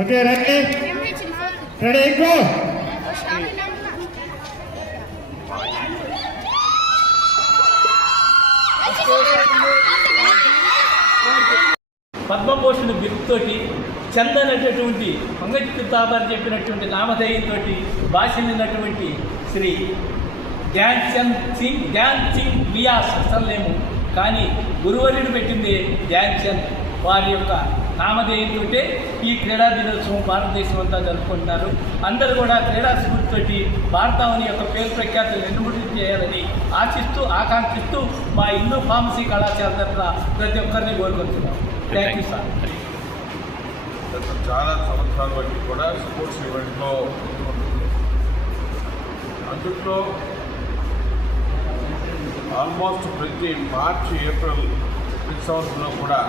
Okay రండి. Ready go Padmabhushan Chandan చందనటువంటి పంగటి పితాబారి చెప్పినటువంటి నామధేయంతో భాషనినటువంటి శ్రీ ధ్యాన్ చంద్ సింగ్ ధ్యాన్ సింగ్ వియాస్ లేము. కానీ గురువర్యుడు పెట్టింది ధ్యాన్ చంద్ వారి యొక్క నామధేయంతో ఈ క్రీడా దినోత్సవం భారతదేశం అంతా జరుపుకుంటున్నారు. అందరూ కూడా క్రీడా స్ఫూర్తితోటి భారతావని యొక్క పేరు ప్రఖ్యాతులు ఎన్నుబడి చేయాలని ఆశిస్తూ ఆకాంక్షిస్తూ మా హిందూ ఫార్మసీ కళాశాల తరఫున ప్రతి ఒక్కరిని కోరుకుంటున్నాం. థ్యాంక్ యూ సార్ చాలా సంవత్సరాల బట్టి కూడా స్పోర్ట్స్ ఈవెంట్లో అందుట్లో ఆల్మోస్ట్ ప్రతి మార్చి ఏప్రిల్ ప్రతి సంవత్సరంలో కూడా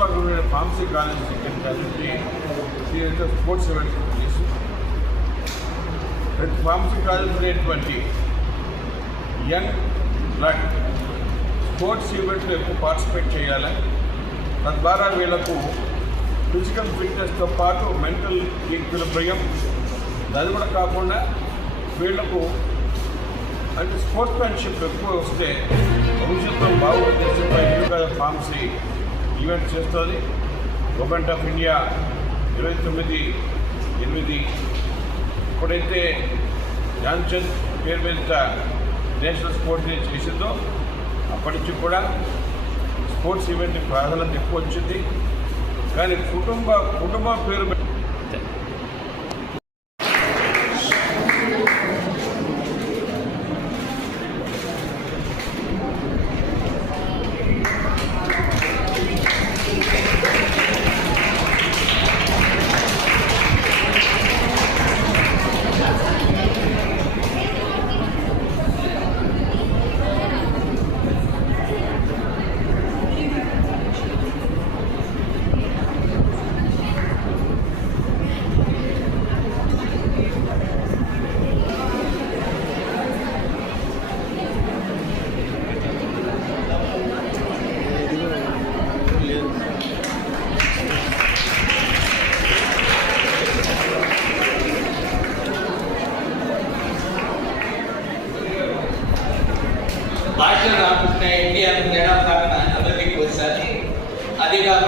చుట్టుపక్కల ఉండే ఫార్మసీ కాలేజ్ కలిసి స్పోర్ట్స్ ఈవెంట్ చేసి ప్రతి ఫార్మసీ కాలేజ్ ఉండేటువంటి యంగ్ బ్లడ్ స్పోర్ట్స్ ఈవెంట్లో ఎక్కువ పార్టిసిపేట్ చేయాలి. తద్వారా వీళ్ళకు ఫిజికల్ ఫిట్నెస్తో పాటు మెంటల్ ఈక్విలిబ్రియం అది కూడా కాకుండా వీళ్ళకు అంటే స్పోర్ట్స్మెన్షిప్ ఎక్కువ వస్తే భవిష్యత్తులో బాగుంటుందేశంపై ఫార్మసీ ఈవెంట్ చేస్తుంది. గవర్నమెంట్ ఆఫ్ ఇండియా ఇరవై తొమ్మిది ఎనిమిది. ఎప్పుడైతే ధ్యాన్చంద్ పేరు మీద నేషనల్ స్పోర్ట్స్ డే చేసిందో అప్పటి నుంచి కూడా స్పోర్ట్స్ ఈవెంట్ ప్రాధాన్యత ఎక్కువ వచ్చింది. కానీ కుటుంబ కుటుంబ పేరు మీద భాష రాకుండా ఎన్టీఆర్ తేడా కాకుండా అభివృద్ధికి వచ్చారు అది కాకుండా